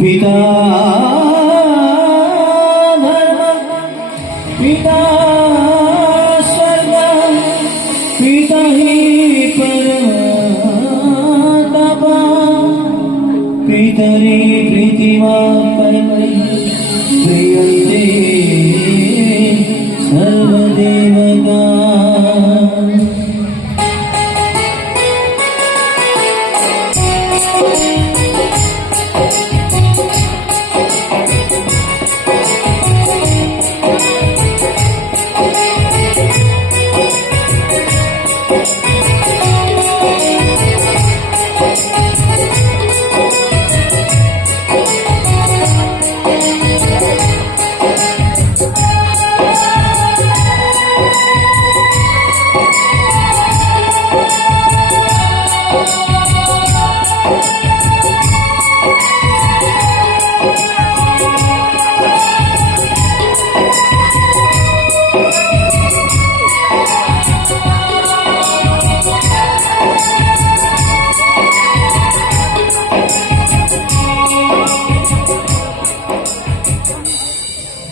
पिता धर्म पिता स्वर्ग पिता ही परमतप पितरी प्रीतिमा परमरि प्रियन्ते सर्वदेवता।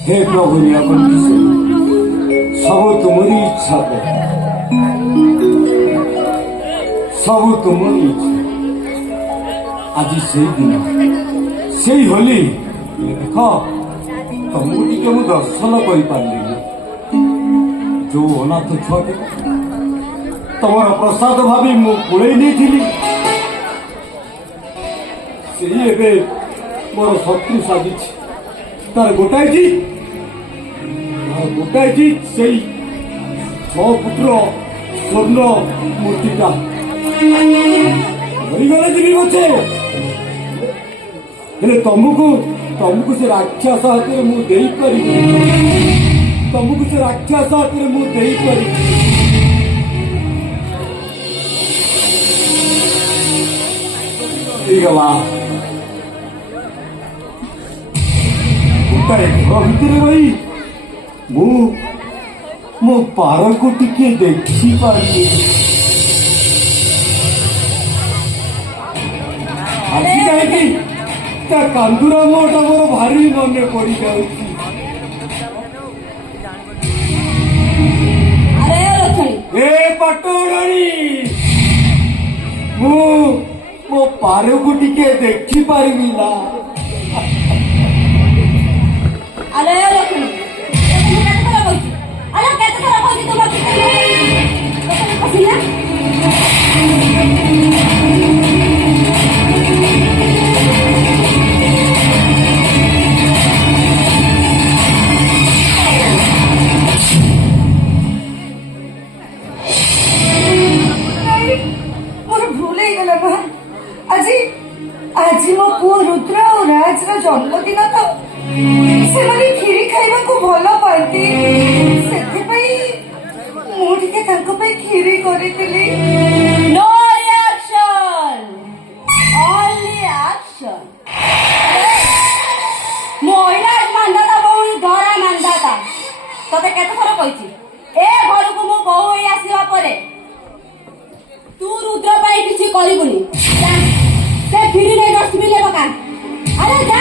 हे प्रभु सब तुमरी इच्छा पे सब तुमरी इच्छा आज से दिन से होली देख तुमको टे मु दर्शन कर पारि जो अनाथ छुआ तुम प्रसाद भावी मु कुड़े नहीं मोर शत्रु साजी तार गोटाए से पुत्र स्वर्ण मूर्तिटा धरीगले जी पछे हेले तुमको से राक्षस हाथ में मुझे तुमको से राक्षस हाथ में मुझे गला घर भितर रही मो पार को टिके देखी पारि कांदुरा मोटा मोर भारी मन पड़ जाऊँ पटोड़ी मो पार को टिके देखी पारि ना अरे लक्ष्मी कैसे खराब होगी अरे कैसे खराब होगी तुम पसीना मोर भूल ही गला बा आज आज मो पुओ रुद्र और राज रा जन्मदिन तो से खीरी खाइबा को भल पाती खीरी करी no reaction only action मोइला Mandhata बहु डरा मानदाता तते केते थर कहिछि ए घर को मो बहु होई आसीबा परे तू रुद्र पाई किछि करिबुनी से खीरी नै डस्टबिन ले पका अरे जा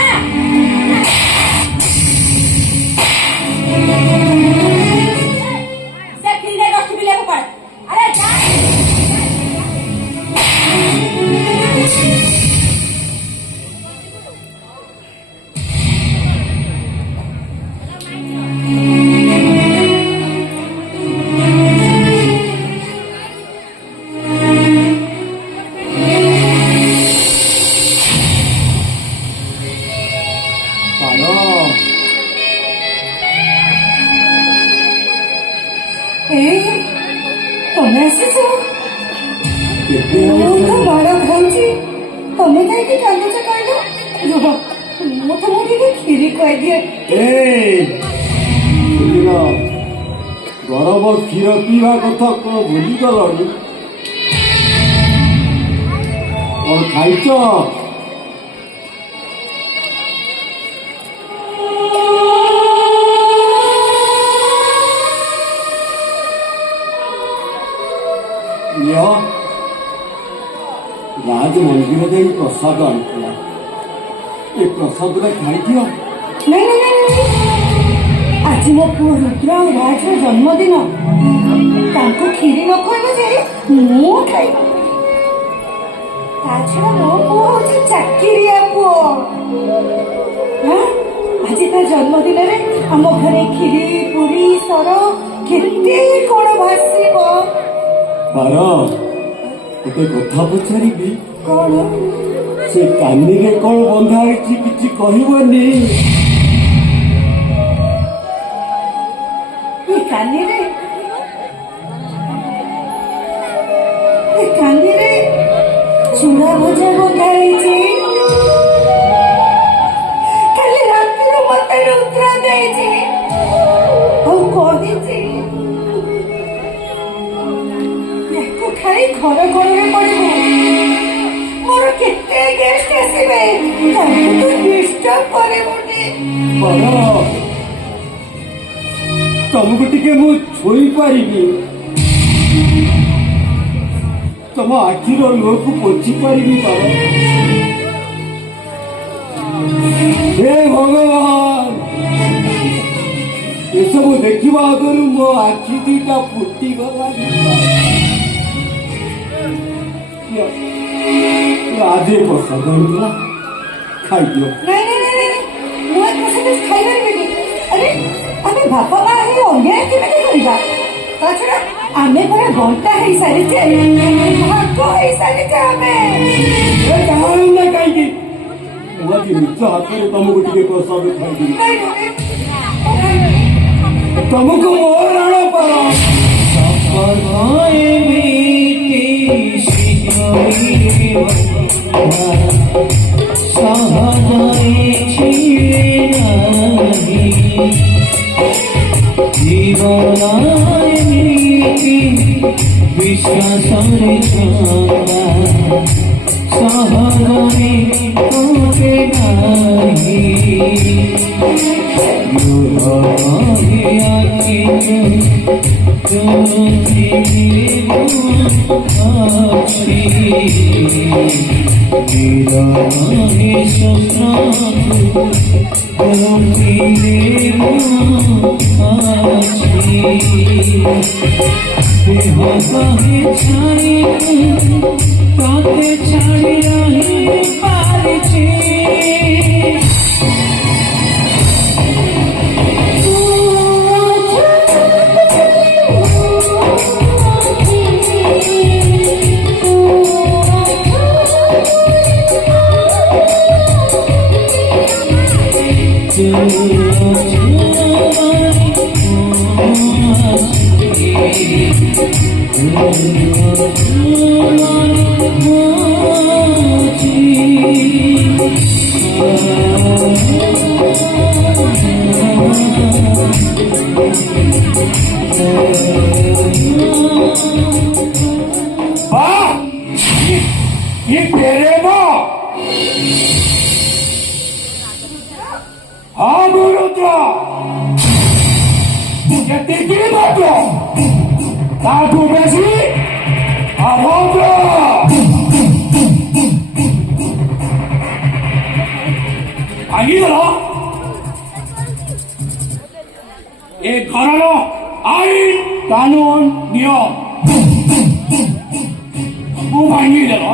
तुम्हें बड़ा खाऊची तुम्हें कहीं कांदे कहलो रुह मुझे मुझे खीरी कह दिए गरम क्षीर पीवा कथा कौन भूली गलनी और खाइच राज मंदिर जाई प्रसाद आनी ଏ ପ୍ରସାଦଟା ଖାଇଦିଅ। ନାଇଁ ନାଇଁ ନାଇଁ ନାଇଁ। ଆଜି ମୋ ପୁଅ ରୁଦ୍ର ଆଉ ରାଜର ଜନ୍ମଦିନ। ତାଙ୍କୁ କ୍ଷୀରି ନ ଖୁଆଇବ ଯେ ମୁଁ ଖାଇବି। ତା ଛଡା ମୋ ପୁଅ ହଉଛି ଚାକିରିଆ ପୁଅ। ହଁ? ଆଜି ତା ଜନ୍ମଦିନରେ ଆମ ଘରେ କ୍ଷୀରି ପୁରୀ ସର କେତେ କଣ ଭାସିବ। ପାର ଗୋଟେ କଥା ପଚାରିବି, କଣ? ସେ କାନିରେ କଣ ବନ୍ଧା ହେଇଛି କିଛି କହିବନି? ଏ କାନିରେ ଚୁଡ଼ା ଭଜା ବନ୍ଧା ହେଇଛି। କାଲି ରାତିରେ ମତେ ରୁଦ୍ର ଦେଇଛି ଆଉ କହିଛି ୟାକୁ ଖାଇ ଘର ଘରରେ ପଡିବୁ। ମୋର କେତେ ଗେଷ୍ଟ ଆସିବେ, ତାଙ୍କୁ ତୁ ଡିଷ୍ଟର୍ବ କରିବୁନି। ପାର ତମକୁ ଟିକେ ମୁଁ ଛୁଇଁ ପାରିବି, ତମ ଆଖିର ଲୁହକୁ ପୋଛି ପାରିବି। ପାର ହେ ଭଗବାନ, ଏସବୁ ଦେଖିବା ଆଗରୁ ମୋ ଆଖି ଦିଟା ଫୁଟିଗଲା। ଆଜି ପ୍ରସାଦ ହେଇଥିଲା, ଖାଇଦିଅ। ନାଇଁ ନାଇଁ ନାଇଁ ନାଇଁ, ମୁଁ ଏ ପ୍ରସାଦ ଖାଇପାରିବିନି। ଆରେ ଆମେ ବାପା ମା ହେଇ ଅନ୍ୟାୟ କେମିତି କରିବା? ତା ଛଡା ଆମେ ପରା ଘଣ୍ଟା ହେଇସାରିଛେ, ଭାଗ ହେଇସାରିଛେ ଆମେ। ଜାଣିଲ ନା କାହିଁକି? ମୁଁ ଆଜି ନିଜ ହାତରେ ତମକୁ ଟିକେ ପ୍ରସାଦ ଖାଇଦେବି। ନାଇଁ ନାଇଁ, ତମକୁ ମୋ ରାଣ ପାର। সপনায় মিটি শীঘ্রই সহজে ছিড়ে নাহি জীবনায় মিটি বিশ্বাসরে ছন্দা সহজে ওঠে নাহি তাতে ছাড়ি রহি পারিছি ये तेरे माँ। हाँ गुरुद्र, ଯେତିକି ମାତ୍ର ତାଠୁ ବେଶୀ ଅଭଦ୍ର। ଭାଙ୍ଗିଦେଲ ଏ ଘରର ଆଇନ କାନୁନ ନିୟମ ମୁଁ ଭାଙ୍ଗିଦେଲ।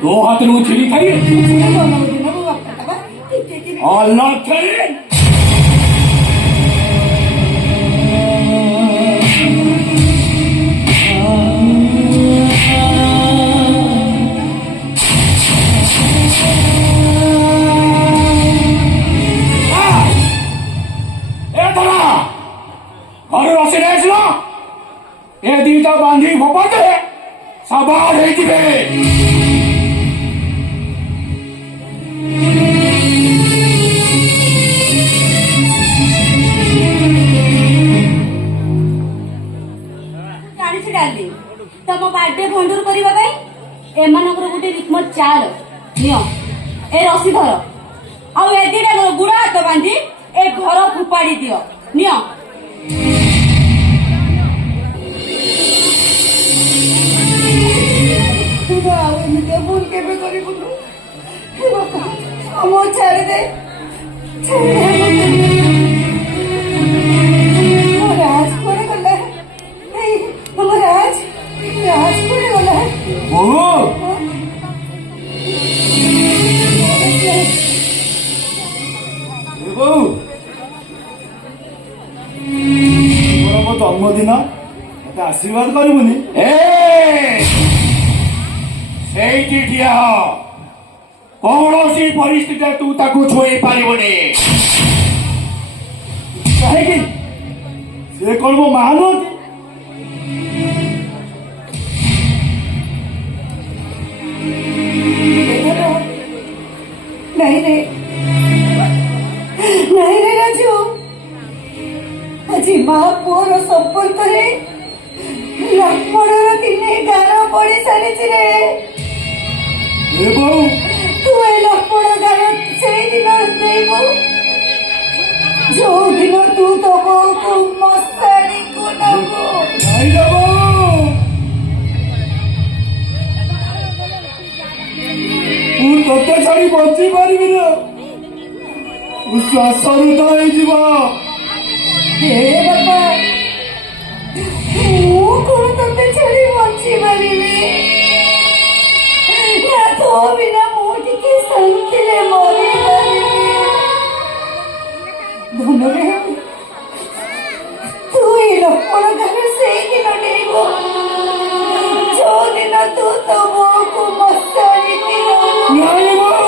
दो हाथ में छिड़ी खाइए अल्लाह करे। घर रसी ए दीटा बांधी फोपाते ସବାର ହେଇଯିବେ। ଜାଣିଛୁ ଡାର୍ଲିଂ, ତମ ବାର୍ଥଡେ ଭଣ୍ଡୁର କରିବା ପାଇଁ ଏମାନଙ୍କର ଗୋଟେ ରିକମର ଚାଲ ନିଅ। ଏ ରସି ଧର, ଆଉ ଏ ଦିଟା ଗୁଡ ହାତ ବାନ୍ଧି ଏ ଘର ଫୋପାଡି ଦିଅ। ନିଅ। ଆଉ ଏମିତିଆ ଭୁଲ କେବେ କରିବୁନୁ। ଆମ ଛାଡ଼ିଦେ, ରାଜ କୁଆଡ଼େ ଗଲା? ଆମ ରାଜ କୁଆଡ଼େ ଗଲା? ବୋହୁ ବୋହୁ, ମୋ ଜନ୍ମଦିନ ମତେ ଆଶୀର୍ବାଦ କରିବୁନି? ସେଇଠି ଠିଆ ହ। କୌଣସି ପରିସ୍ଥିତିରେ ତୁ ତାକୁ ଛୁଇଁ ପାରିବୁନି। କାହିଁକି? ସେ କଣ ମୋ ମା ନୁହନ୍ତି? ନାଇଁ ରେ ରାଜୁ, ଆଜି ମା ପୁଅର ସମ୍ପର୍କରେ ଲକ୍ଷ୍ମଣର ତିନି ଗାର ପଡି ସାରିଛି ରେ। ବୋହୁ, ତୁ ଏ ଲକ୍ଷ୍ମଣ ଗାର ସେଇଦିନ ନେଇବୁ ଯୋଉଦିନ ତୁ ତୋ ବୋଉକୁ ମଶାଣିକୁ ନବୁ। ନାଇଁ ରେ ବୋହୁ, ମୁଁ ତତେ ଛାଡି ବଞ୍ଚି ପାରିବିନି। ମୁଁ ଶ୍ୱାସରୁଦ୍ଧ ହେଇଯିବ। ହେ ବାପା, ମୁଁ କଣ ତତେ ଛାଡି ବଞ୍ଚି ପାରିବି? ନା ତୋ ବିନା ମୁଁ ଟିକେ ଶାନ୍ତିରେ ମରିପାରିବି। ଧନରେ ତୁ ଏ ଲକ୍ଷ୍ମଣ ଗାର ସେଇଦିନ ନେଇବୁ ଯୋଉଦିନ ତୁ ତୋ ବୋଉକୁ ମଶାଣିକି ନବୁ। ନାଇଁ ବୋହୁ,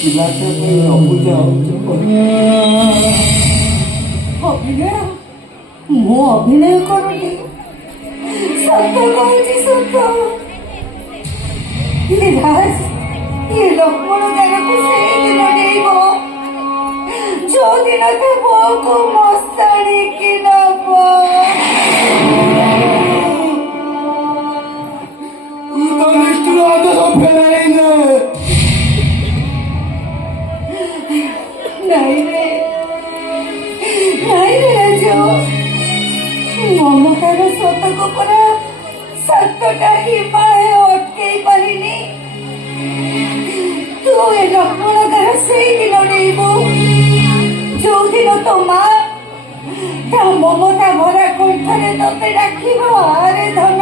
ପିଲାଟା ଅବୁଝ ଅଭିନୟ? ମୁଁ ଅଭିନୟ କରୁନି, ସତ କହୁଛି ସତ। ଇଏ ରାଜ, ଇଏ ଲକ୍ଷ୍ମଣ ଗାରକୁ ସେଇଦିନ ନେଇବ ଯୋଉଦିନ ତା ବୋଉକୁ ମଶାଣିକି ନବ। ତୁ ତ ନିଷ୍ଠୁର ଆଦେଶ ଫେରାଇ ନେ। ନାଇଁ ରେ ରାଜୁ, ମମତାର ଶତକ ପରା ସାତଟା ହିମାଳୟ ଅଟକେଇ ପାରିନି। ତୁ ଏ ଲକ୍ଷ୍ମଣ ଗାର ସେଇଦିନ ନେଇବୁ ଯୋଉଦିନ ତୋ ମା ତା ମମତା ଭରା କଣ୍ଠରେ ତତେ ଡାକିବ, ଆରେ ଧନ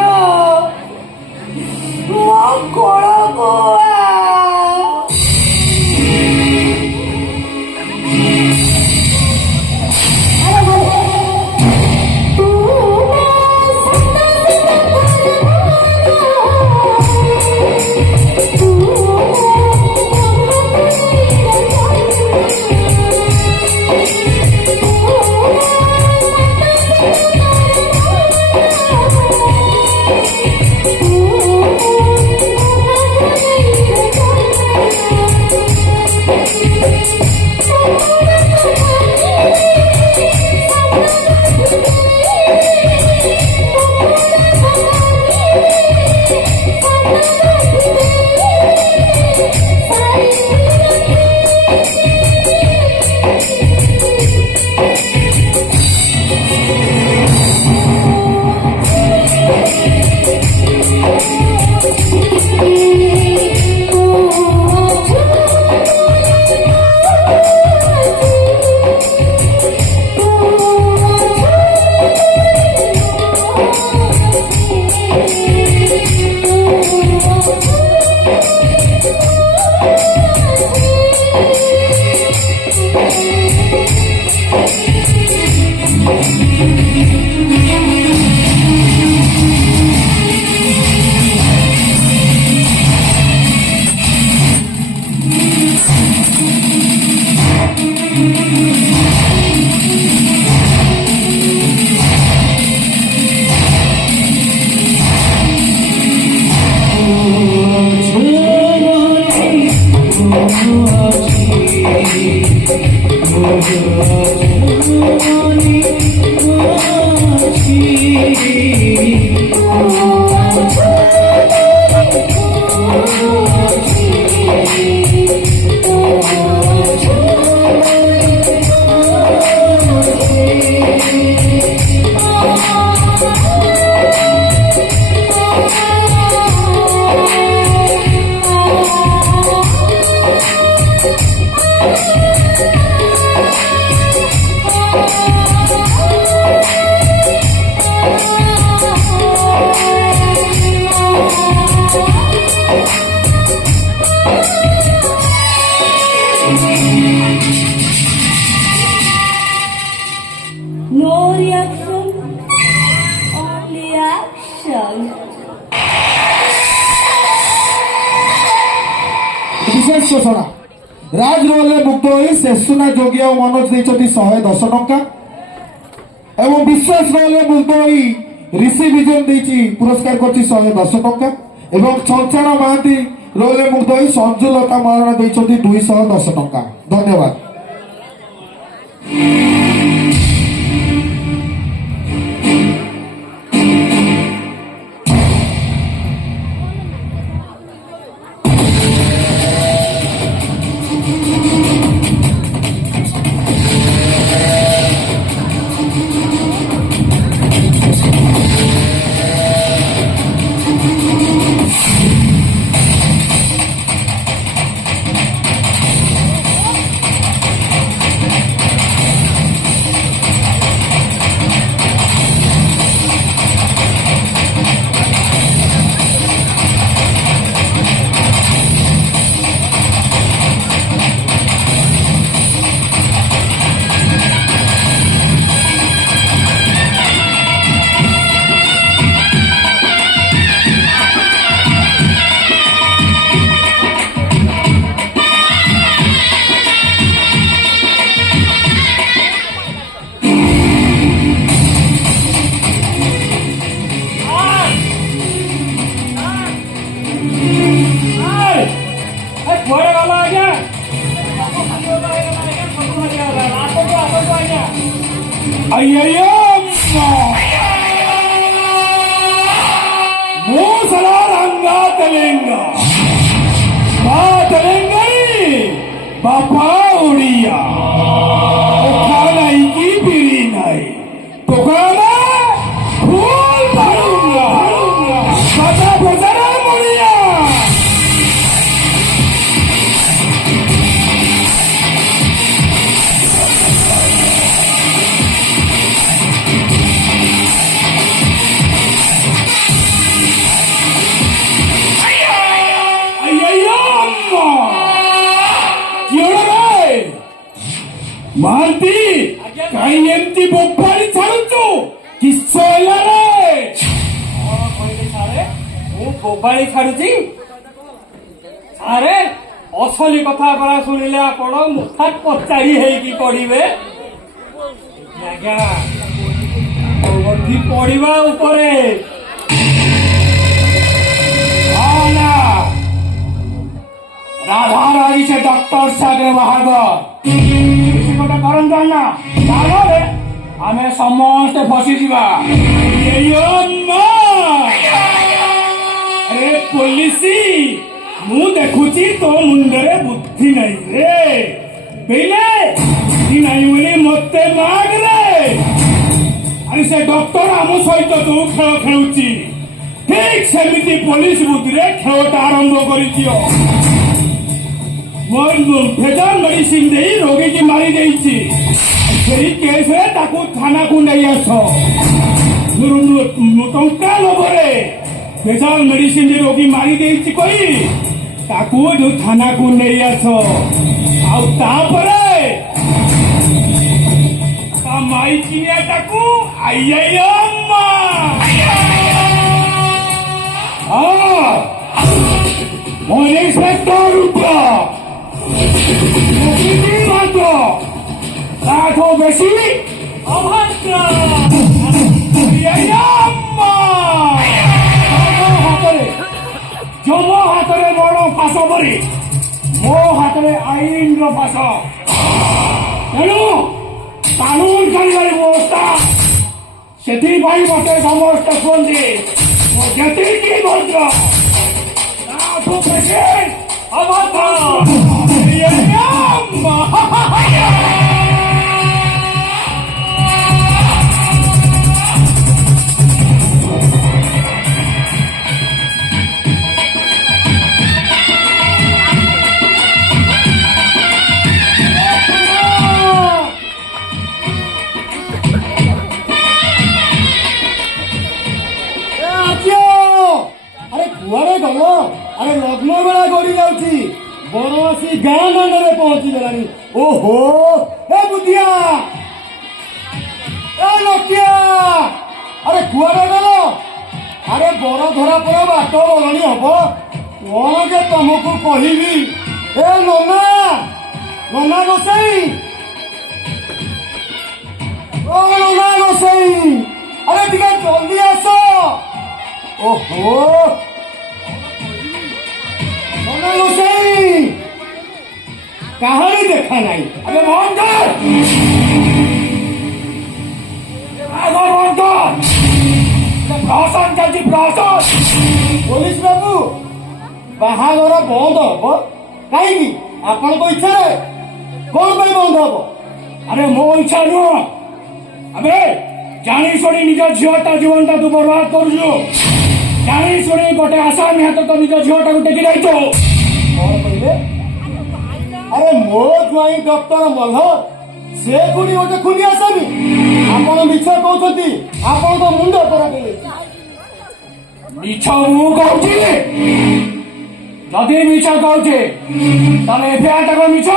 ମୋ କୋଳକୁ ଆ। विशेष घोषणा राज रोल मुक्त होई शेषुना जोगी और मनोज देइछथि 110 टंका एवं विश्वास रोल मुक्त होई ऋषि विजन देइछि पुरस्कार करछि 110 टंका एवं चंचना महांती रोल मुक्त होई संजुलता महाराणा देइछथि 210 टंका। धन्यवाद। बापा उड़िया खाना की पीड़ी नहीं तो खाना फूल भरूंगा बजा बजा मुड़िया मालती कहीं एमती बोपारी छाड़ुचु किस्सो होला रे कौन कहले सारे मु बोबाड़ी छाड़ुची सारे असली कथा परा सुनिले आपण मुठा पचाड़ी हेकी पड़िबे आज्ञा बंधी पड़िबा ऊपरे आला राधा रानी से डॉक्टर सागरे बाहागर गोटे करन जाना तारे आमे समस्त फसी जीवा अरे पुलिसी मु देखुची तो मुंडरे बुद्धि नहीं रे बेले बुद्धि नहीं बोली मते माग रे अरे से डॉक्टर आम सहित तू खेल खेलुची ठीक सेमिति पुलिस बुद्धि रे खेलटा आरंभ करी दियो भेजाल मेडिसिन दे रोगी की मारी देइछि सेही केस रे ताकू थाना को नहीं आस टंका लोभरे भेजाल मेडिसिन दे रोगी मारी देइछि कोई ताकू जो थाना को नहीं आस आउ तापरे ता माई चिनिया ताकू आई आई अम्मा मोन इंस्पेक्टर ऊपर लाखों बेसी अभद्र जम हाथ बड़ फास परी मो हाथ आईन फास तेणु कानून कर व्यवस्था से मत समस्त कहते जी भद्र लाखों बेसी अभद्र कुआरे गल अरे लग्न बेला गड़ी जाऊँगी बनवासी गाँ दांडे पहुंची गलानी ओहो ए बुद्धिया ए लकिया अरे कुआरे गल अरे धरा पड़ा बात बरणी हम कौन जे तुमको कहबी ए नना नना गोसाई ओ नना गोसाई अरे टिका जल्दी आस ओहो नना गोसाई कहानी देखा नहीं अरे मोहन कर बंद कर प्रहसन चलती प्रहसन पुलिस बाबू बाहागर बंद हम कहीं आपण को इच्छा कौन पर बंद हम अरे मो इच्छा नुह अबे जानी शुणी निज झीटा जीवनटा तू बर्बाद करुचु जानी शुणी गोटे आसामी हाथ तो निज झीटा को टेकी जाइଛୁ कौन कहले अरे मो ज्वाई डॉक्टर मल्हर से पुणी गोटे खुली आसामी आपण मिछ कहते आपण तो मुंड खराब मिछ मु कहूची जदि मिछ कहूचे ताले एफआईआर टाको मिछ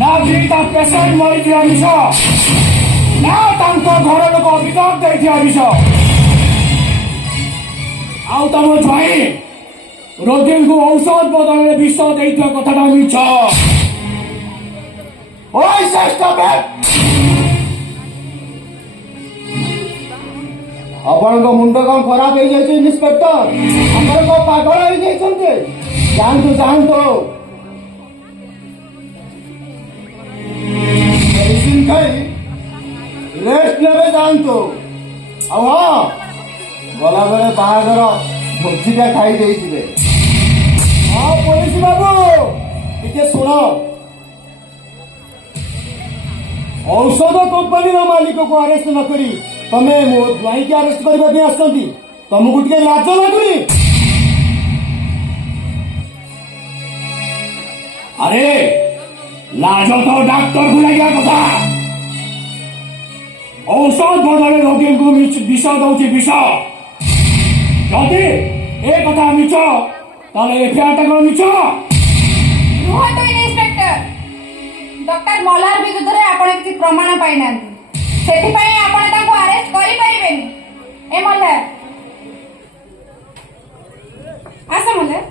ना जीता पेशेंट मरी मिछ ना तांको घर लोक विकट देथिया मिछ आउ तम ज्वाई रोगी को औषध बदल विष देथिया कथाटा मिछ ओए श्रेष्ठ आपण मुंड कौन खराब हो जाए इन्स्पेक्टर आपण को पागल हो जाए जानतु जानतु मेडिसिन खाई रेस्ट नेबे जानतु हाँ गला बेले बाहागर भोजिटा खाई देइथिबे हाँ पुलिस बाबू टिके सुनो औषध कंपनी मालिक को अरेस्ट न करी तमे मो ज्वाई के अरेस्ट करबा आसती तुमको टिके लाज लगुनी अरे लाज तो डाक्टर को लगे कथा औषध बदले रोगी को विष दौची विष जदि ए कथा मिछ ताले एफआईआर टाको मिछ रुहतु इन्स्पेक्टर डॉक्टर मल्हार विरुद्ध रे आपण किसी प्रमाण पाई नांती सेठिपाई आपण ताको अरेस्ट करि परिबेनी ए मल्हार आस मल्हार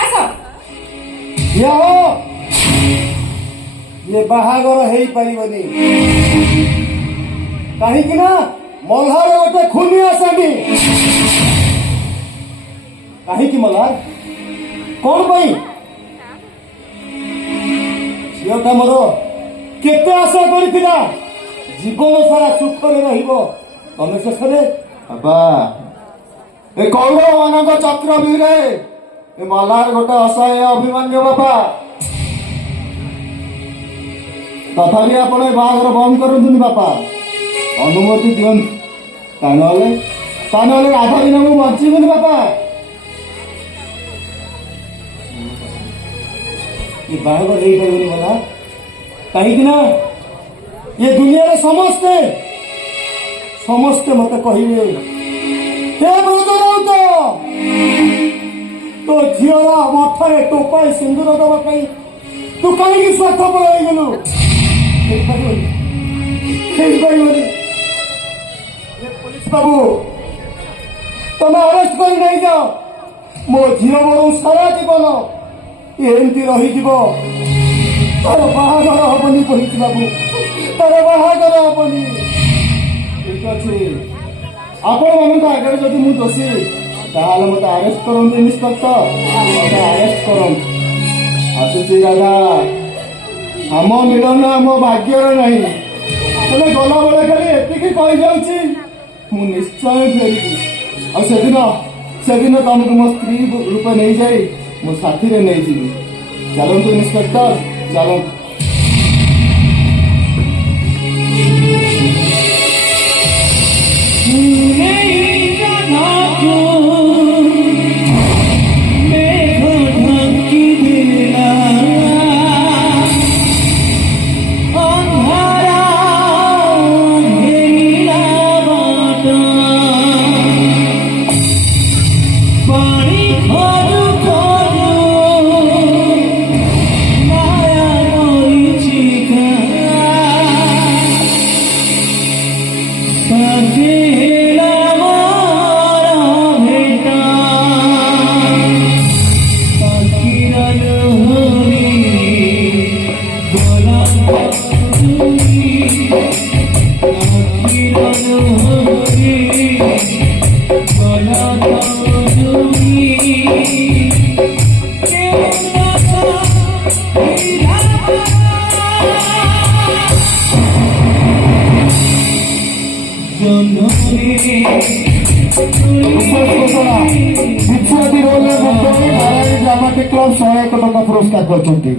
आस ये बाहागर हेई परिबनी कहीं ना मल्हार गोटे खुनी आसामी कहीं मल्हार कौन पाई झीटा मोर केते आशा करथिला जीवन सारा सुख रे रहिबो तमे शेष रे बाबा ए कौरव ମାନଙ୍କ ଚକ୍ରବ୍ୟୁହରେ ଏ ମଲ୍ହାର ଗୋଟେ ଅସହାୟ ଅଭିମନ୍ୟୁ ବାପା ତଥାପି ଆପଣ ଏ ବାହାଘର ବନ୍ଦ କରନ୍ତୁନି ବାପା ଅନୁମତି ଦିଅନ୍ତୁ ତା ନହେଲେ ରାଧା ଦିନ ମୁଁ ବଞ୍ଚିବିନି ବାପା ये बाहागर हेई परिबनी मला कहीं ना ये दुनिया रे समस्ते मत कहिबे हे ब्रदर तो झीरा मथरे टोपाई सिंदूर दबा कहीं तू कहीं स्वार्थ पर हो गेलु पुलिस बाबू तुम अरेस्ट कर नहीं जाओ मो झील बड़ सारा जीवन एमती रही तार बाहागर हबनी कही बाबू तार बाहागर हबनी ठीक अच्छे आपण मान आगे जब मुझे दोषी ताल मत अरेस्ट करते इन्स्पेक्टर मत अरेस्ट कर आसुची दादा आम मिलन आम भाग्यर नहीं तेरे गला बेले खाली एतिक कही जाऊँगी मु निश्चय फेरबी आदिन तुमको मो स्त्री रूपे नहीं जाए मो साथी रे नहीं जी चलतु इन्स्पेक्टर चलतु पानी खजू खजू माया ବିଶେଷ ଘୋଷଣା ବିଚ୍ଛୁଆତି ରୋଲରେ ମୁକ୍ତ ହୋଇ ନାରାୟଣୀ ଡ୍ରାମାଟିକ୍ କ୍ଲବ 101 ଟଙ୍କା ପୁରସ୍କାର କରିଛନ୍ତି।